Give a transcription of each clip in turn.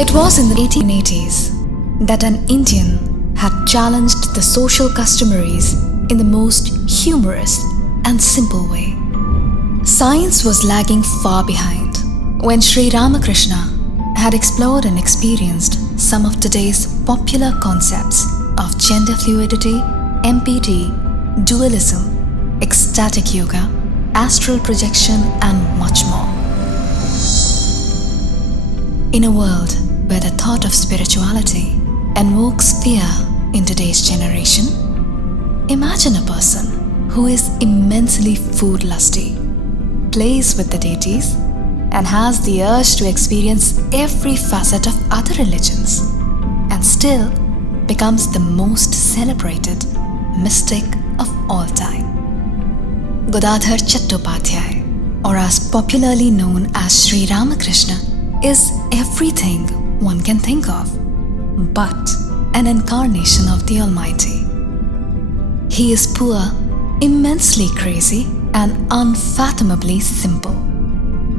It was in the 1880s that an Indian had challenged the social customaries in the most humorous and simple way. Science was lagging far behind when Sri Ramakrishna had explored and experienced some of today's popular concepts of gender fluidity, MPT, dualism, ecstatic yoga, astral projection, and much more. In a world where the thought of spirituality invokes fear in today's generation, imagine a person who is immensely food lusty, plays with the deities, and has the urge to experience every facet of other religions, and still becomes the most celebrated mystic of all time. Godadhar Chattopadhyay, or as popularly known as Sri Ramakrishna, is everything one can think of, but an incarnation of the Almighty. He is poor, immensely crazy, and unfathomably simple,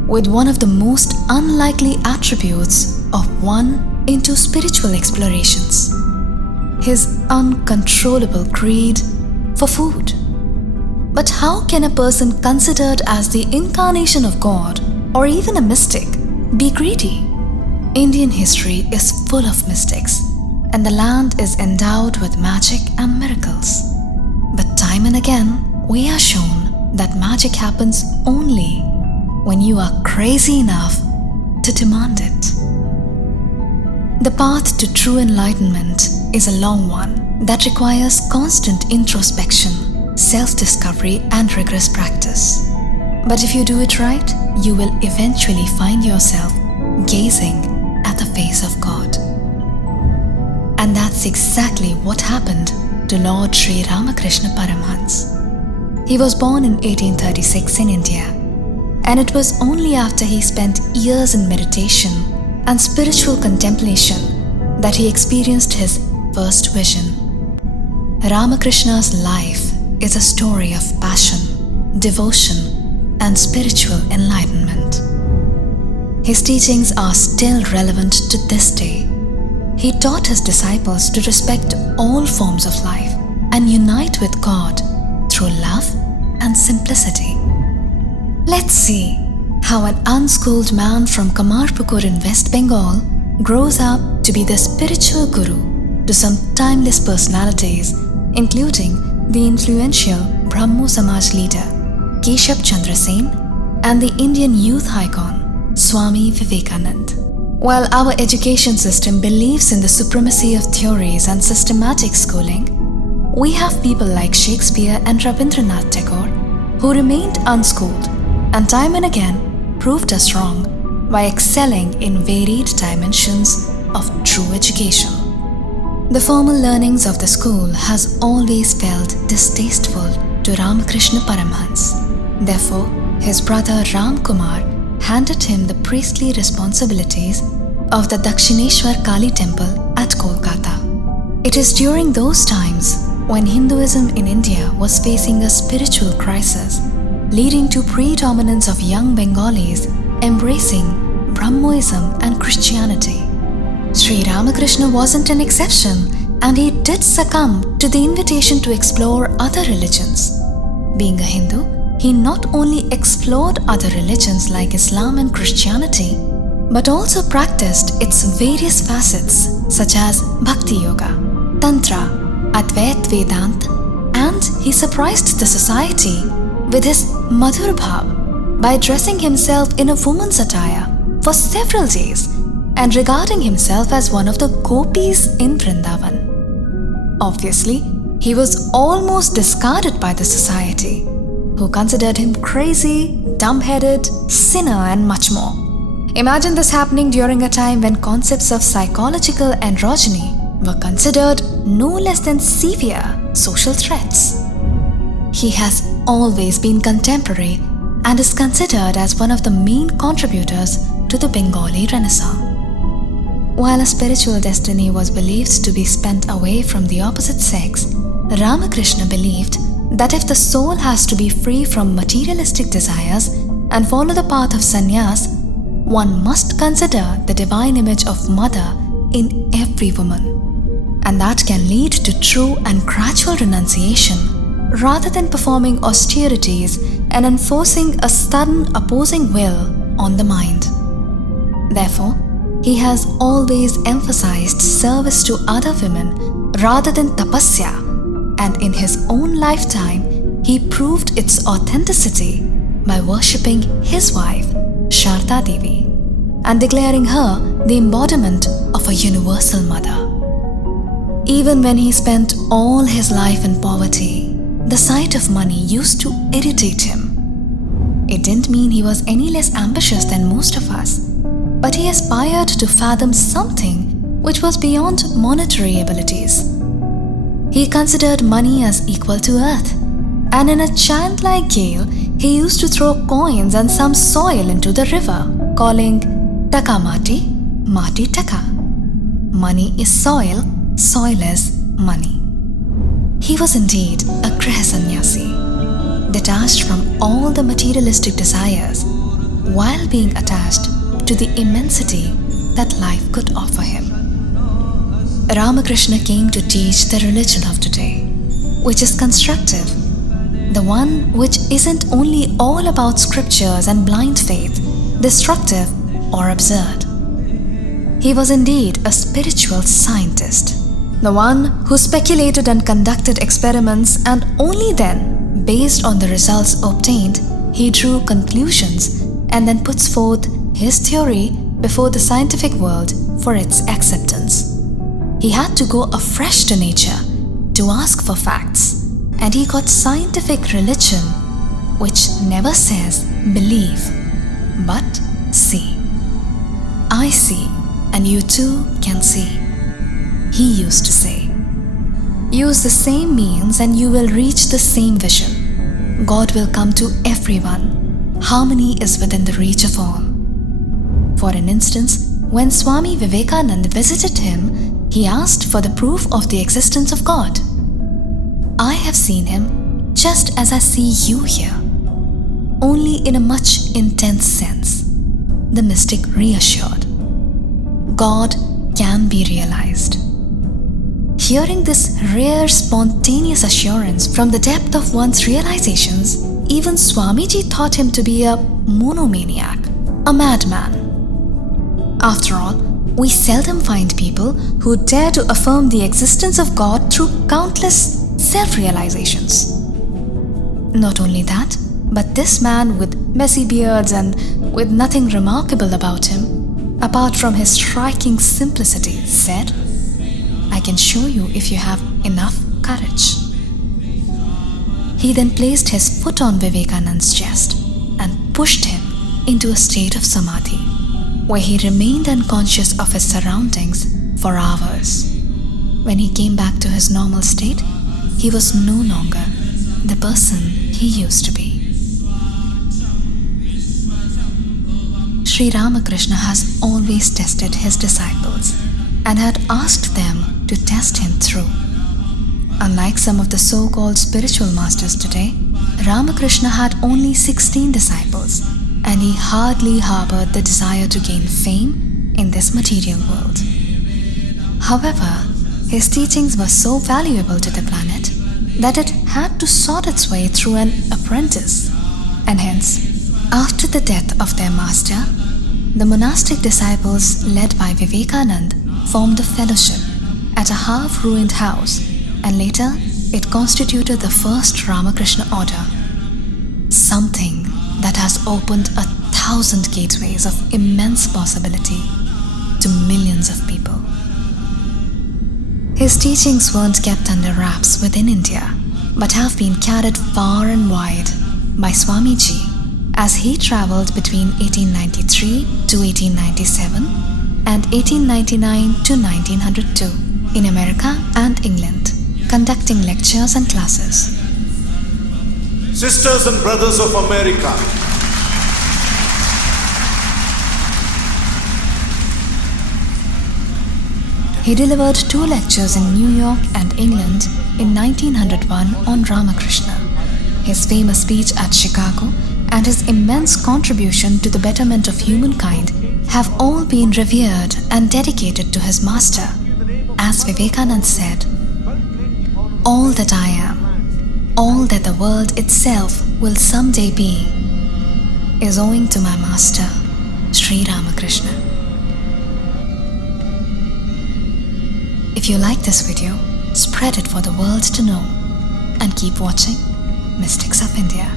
with one of the most unlikely attributes of one into spiritual explorations: his uncontrollable greed for food. But how can a person considered as the incarnation of God, or even a mystic, be greedy? Indian history is full of mystics, and the land is endowed with magic and miracles. But time and again, we are shown that magic happens only when you are crazy enough to demand it. The path to true enlightenment is a long one that requires constant introspection, self-discovery, and rigorous practice. But if you do it right, you will eventually find yourself gazing at the face of God. And that's exactly what happened to Lord Sri Ramakrishna Paramahamsa. He was born in 1836 in India, and it was only after he spent years in meditation and spiritual contemplation that he experienced his first vision. Ramakrishna's life is a story of passion, devotion, and spiritual enlightenment. His teachings are still relevant to this day. He taught his disciples to respect all forms of life and unite with God through love and simplicity. Let's see how an unschooled man from Kamarpukur in West Bengal grows up to be the spiritual guru to some timeless personalities, including the influential Brahmo Samaj leader Keshab Chandra Sen and the Indian youth icon Swami Vivekanand. While our education system believes in the supremacy of theories and systematic schooling, we have people like Shakespeare and Rabindranath Tagore who remained unschooled and time and again proved us wrong by excelling in varied dimensions of true education. The formal learnings of the school has always felt distasteful to Ramakrishna Paramahamsa. Therefore, his brother Ram Kumar handed him the priestly responsibilities of the Dakshineshwar Kali temple at Kolkata. It is during those times when Hinduism in India was facing a spiritual crisis, leading to predominance of young Bengalis embracing Brahmoism and Christianity. Sri Ramakrishna wasn't an exception, and he did succumb to the invitation to explore other religions. Being a Hindu, he not only explored other religions like Islam and Christianity, but also practiced its various facets such as Bhakti Yoga, Tantra, Advait Vedanta, and he surprised the society with his Madhur Bhav by dressing himself in a woman's attire for several days and regarding himself as one of the gopis in Vrindavan. Obviously, he was almost discarded by the society, who considered him crazy, dumb-headed, sinner, and much more. Imagine this happening during a time when concepts of psychological androgyny were considered no less than severe social threats. He has always been contemporary and is considered as one of the main contributors to the Bengali Renaissance. While a spiritual destiny was believed to be spent away from the opposite sex, Ramakrishna believed that if the soul has to be free from materialistic desires and follow the path of sannyas, one must consider the divine image of mother in every woman, and that can lead to true and gradual renunciation rather than performing austerities and enforcing a sudden opposing will on the mind. Therefore, he has always emphasized service to other women rather than tapasya, and in his own lifetime, he proved its authenticity by worshipping his wife, Sharda Devi, and declaring her the embodiment of a universal mother. Even when he spent all his life in poverty, the sight of money used to irritate him. It didn't mean he was any less ambitious than most of us, but he aspired to fathom something which was beyond monetary abilities. He considered money as equal to earth, and in a childlike gale, he used to throw coins and some soil into the river, calling Taka Mati, Mati Taka. Money is soil, soil is money. He was indeed a Griha Sannyasi, detached from all the materialistic desires, while being attached to the immensity that life could offer him. Ramakrishna came to teach the religion of today, which is constructive, the one which isn't only all about scriptures and blind faith, destructive or absurd. He was indeed a spiritual scientist, the one who speculated and conducted experiments, and only then, based on the results obtained, he drew conclusions and then puts forth his theory before the scientific world for its acceptance. He had to go afresh to nature to ask for facts, and he got scientific religion, which never says believe, but see. I see, and you too can see. He used to say, use the same means and you will reach the same vision. God will come to everyone. Harmony is within the reach of all. For an instance, when Swami Vivekananda visited him, he asked for the proof of the existence of God. I have seen him just as I see you here, only in a much intense sense, the mystic reassured. God can be realized. Hearing this rare spontaneous assurance from the depth of one's realizations, even Swamiji thought him to be a monomaniac, a madman. After all, we seldom find people who dare to affirm the existence of God through countless self-realizations. Not only that, but this man with messy beards and with nothing remarkable about him, apart from his striking simplicity, said, I can show you if you have enough courage. He then placed his foot on Vivekananda's chest and pushed him into a state of samadhi, where he remained unconscious of his surroundings for hours. When he came back to his normal state, he was no longer the person he used to be. Sri Ramakrishna has always tested his disciples and had asked them to test him through. Unlike some of the so-called spiritual masters today, Ramakrishna had only 16 disciples, and he hardly harbored the desire to gain fame in this material world. However, his teachings were so valuable to the planet that it had to sort its way through an apprentice, and hence, after the death of their master, the monastic disciples led by Vivekananda formed a fellowship at a half-ruined house, and later it constituted the first Ramakrishna order, something that has opened 1,000 gateways of immense possibility to millions of people. His teachings weren't kept under wraps within India, but have been carried far and wide by Swamiji as he travelled between 1893 to 1897 and 1899 to 1902 in America and England, conducting lectures and classes. Sisters and brothers of America, he delivered 2 lectures in New York and England in 1901 on Ramakrishna, his famous speech at Chicago, and his immense contribution to the betterment of humankind have all been revered and dedicated to his master. As Vivekananda said, "All that I am, all that the world itself will someday be, is owing to my master, Sri Ramakrishna." If you like this video, spread it for the world to know and keep watching Mystics of India.